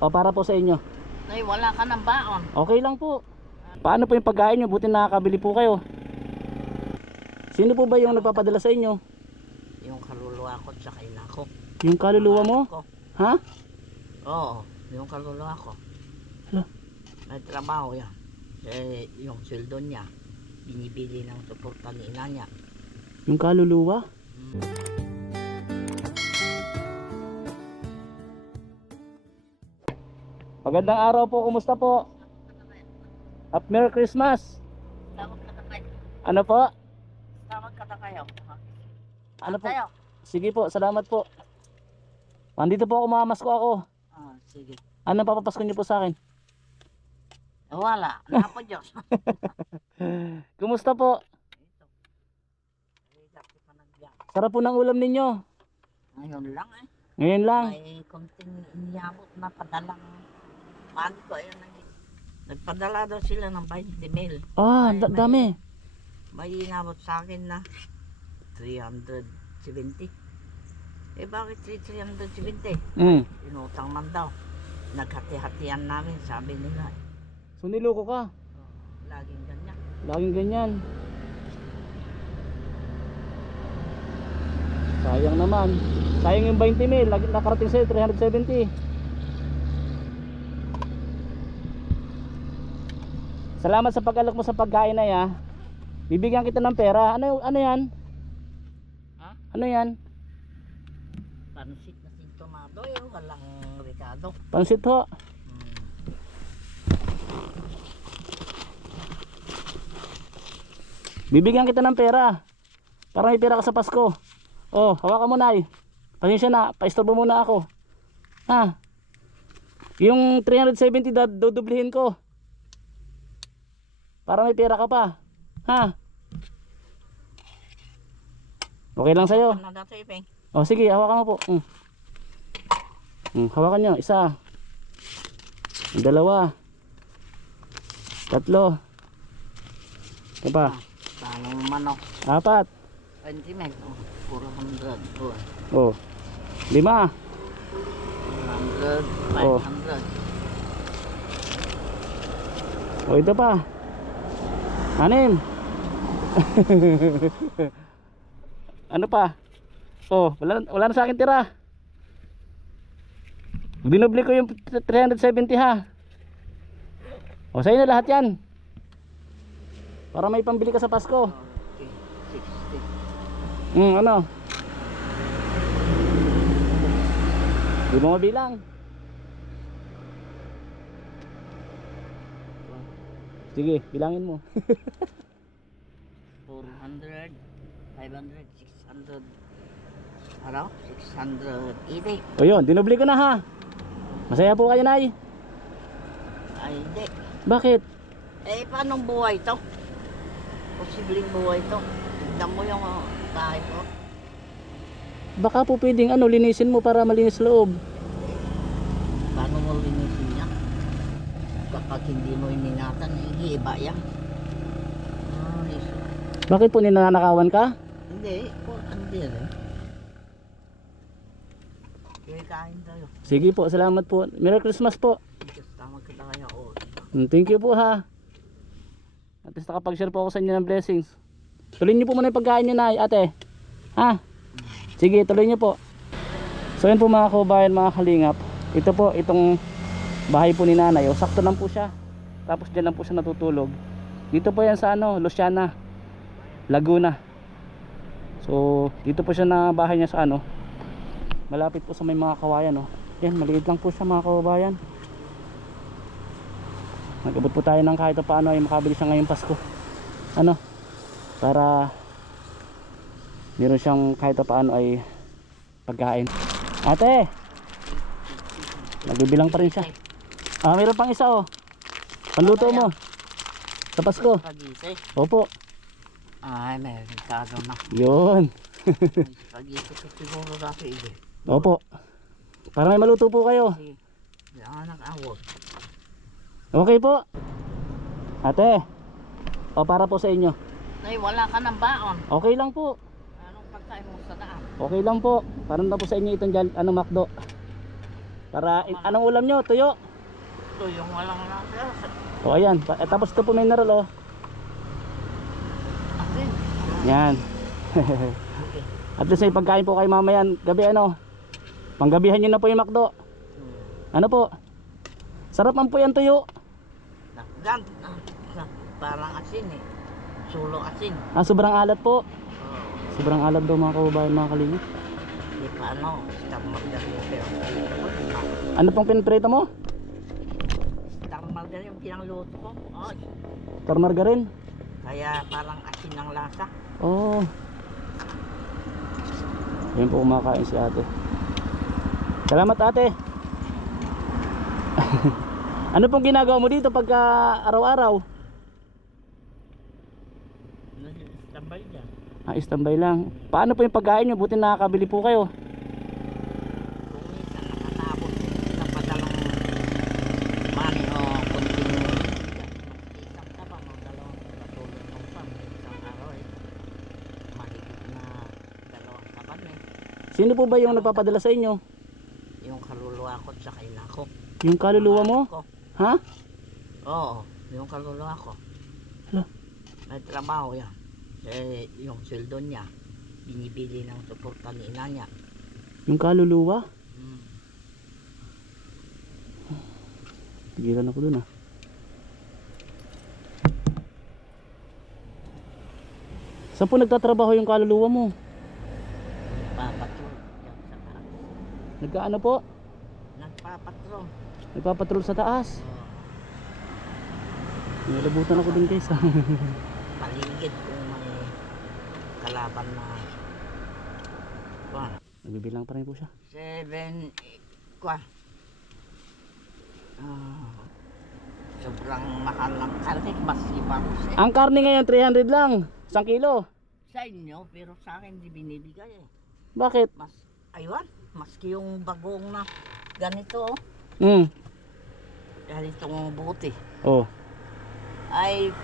O para po sa inyo. Nay, wala ka ng baon. Okay lang po. Paano po yung pagkain nyo? Buti nakakabili po kayo. Sino po ba yung nagpapadala sa inyo? Yung kaluluwa ko sa ina ko. Yung kaluluwa mo? Ko. Ha? Oo, yung kaluluwa ko. Hala. May trabaho yan. Eh, yung sweldo niya, binibili ng suporta ni ina niya. Yung kaluluwa? Magandang araw po, kumusta po? At Merry Christmas. Tawag ka na kayo. Ano po? Tawag ka na kayo. Ano po? Tayo. Sige po, salamat po. Nandito po ako, mamasko ako. Ah, sige. Ano papapasko niyo po sa akin? Wala. Napo Diyos. Kumusta po? Ito. Ay, dati pa nagyan. Sarap po ng ulam ninyo. Ngayon lang eh. Ngayon lang. May konting inyabot na padalang paano ko ayun nagpadala daw sila ng 20 mil. Ah, Ay, dami. May inabot sa akin na 370. Eh bakit 370? Inutang man daw. Naghati-hatian namin sabi nila. So niloko ka. Laging ganyan. Laging ganyan. Sayang naman. Sayang yung 20 mil. Lagi nakarating sa'yo 370. Salamat sa pag-alok mo sa pagkain na ya. Bibigyan kita ng pera. Ano yan? Ha? Ano yan? Pansit na sintomado yun. Walang Ricardo. Pansit ho. Bibigyan kita ng pera. Para may pera ka sa Pasko. Oh, hawakan mo na eh. Pasensya na, paistorbo muna ako. Ha? Yung 370 dodoblihin ko. Para may pera ka pa. Ha? Okay lang sa'yo. Ano daw sa'yo, Peng? Oh, sige, hawakan mo po. Hawakan nyo. Isa. Dalawa. Tatlo. Ito pa. Paano manok? Apat. 20 mil. 400. Oh. 5. 400. Oh. 500. Oh, ito pa. 6. Ano pa? Oh, wala na sa akin tira. Binubli ko yung 370 ha. O, sa'yo na lahat yan. Para may pambili ka sa Pasko. Okay. 60. Ano? Di mo mabilang. Sige, bilangin mo. 400, 500, 600. Ano? 680. O yun, dinubli ko na ha. Masaya po kayo, Nay. Ay, hindi. Bakit? Eh, paano buhay to? Posibleng buhay to. Tignan mo yung bahay ko. Baka po pwedeng linisin mo para malinis loob. Paano mo linisin niya? Kapag hindi mo ininatan, iiba yan. Bakit po ninanakawan ka? Hindi. Hindi rin. Kaya kain tayo. Sige po, salamat po. Merry Christmas po. Just tama ka tayo. Thank you po ha. At least nakapag-share po ako sa inyo ng blessings. Tuloy niyo po muna yung pagkain niyo, Nay, ate. Ha? Sige, tuloy niyo po. So yun po mga kabayan, mga kalingap. Ito po, itong bahay po ni Nanay. O, sakto lang po siya. Tapos dyan lang po siya natutulog. Dito po yan sa Luciana, Laguna. So dito po siya na bahay niya sa malapit po sa may mga kawayan. Yan, maliit lang po siya mga kabayan. Nag-abot po tayo ng kahit paano ay makabili siya ngayong Pasko. Para meron siyang kahit paano ay pagkain. Ate, nagbibilang pa rin siya. Meron pang isa panluto mo sa Pasko. Spaghetti. Opo. Ay, may Ricardo na. Yun. May spaghetti ko siguro dati eh. Opo. Para may maluto po kayo. Kasi, yan ang awag. Okay po. Ate, para po sa inyo. Nay, wala ka ng baon. Okay lang po. Anong pagkain mo sa daan? Okay lang po. Parang na po sa inyo itong McDo. Para, anong ulam nyo? Tuyo? Ito yung walang lasa. O ayan, tapos ito po mineral oh. Asin. Yan. Okay. At least may pagkain po kayo mamayan. Gabi ano? Panggabihan nyo na po yung McDo. Ano po? Sarap ang po yan tuyo. Parang asin eh. Sulo asin. Sobrang alat po. Oh. Sobrang alat daw mga kababayan, mga kalingap. Di pa ano, star margarine pero Ano pong pinprito mo? star margarine yung pinangluto ko. Oh, Tor margarine? kaya parang asin ang lasa. Oh. Ayun po kumakain si ate. Salamat ate. Ano pong ginagawa mo dito pagka araw-araw? Tambay dyan. Standby lang. Paano po yung pagkain nyo? Buti nakakabili po kayo. Kung minsan nakatabot ng padalang money o kunting isang taba, mga dalawang katulad ng pang isang araw eh. Mahigit na dalawang taban eh. Sino po ba yung nagpapadala sa inyo? Yung kaluluwa ko at saka ina ko. Yung kaluluwa mo? Ko. Ha? Oo, yung kaluluwa ko. Hala. May trabaho yan. Eh, yung sweldo niya, binibili ng suporta ni ina niya. Yung kaluluwa? Mm. Tigilan ako dun ah. Saan po nagtatrabaho yung kaluluwa mo? Nagpapatrol yan sa taas. Nagkaano po? Nagpapatrol. Nagpapatrol sa taas. Nilabutan ako dun guys. Paligid kung may kalaban na Nagbibilang pa rin po siya. 7 kwa. Sobrang mahal ng karne, mas ibang Ang karne ngayon 300 lang. 1 kilo. sa inyo, pero sa akin di binibigay eh. Bakit? Mas, aywan, maski yung bagong na ganito, ganitong buti, Oh, ay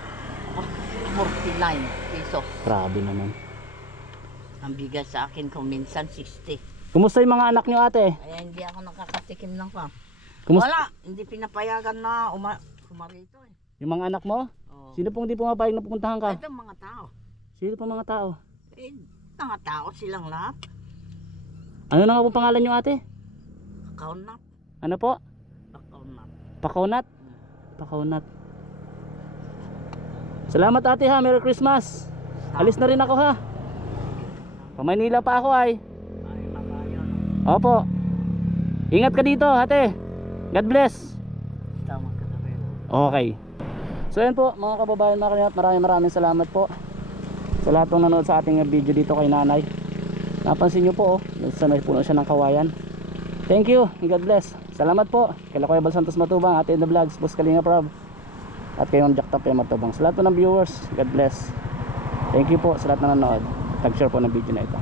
49 pesos. grabe naman. Ang bigay sa akin kung minsan 60. Kumusta yung mga anak nyo ate? Kaya hindi ako nakakatikim ng pa. Kumusta Wala, hindi pinapayagan na kumarito eh. yung mga anak mo? Oh. Sino pong di pumapayag na pupuntahan ka? Ito mga tao. Sino pong mga tao? Eh, mga tao silang lahat. Ano na nga pong pangalan nyo ate? Kaunat. Ano po? Kaunat. Pakaunat? Pakaunat. Salamat ate ha, Merry Christmas. Alis na rin ako ha. Pa Maynila pa ako ay. Ay, magayon. Opo. Ingat ka dito ate. God bless. Tama ka na rin. Okay. So yan po mga kababayan, mga kaniyat, maraming salamat po sa lahat ng nanood sa ating video dito kay nanay. Napansin nyo po sanay puno siya ng kawayan. Thank you and God bless. Salamat po kay Kuya Bal Santos Matubang, Ate in the Vlogs, Boss Kalinga Prab, at kay Ma'am Jack Tapia Matubang. Sa lahat po ng viewers, God bless. Thank you po sa lahat ng nanood. Tag-share po ng video na ito.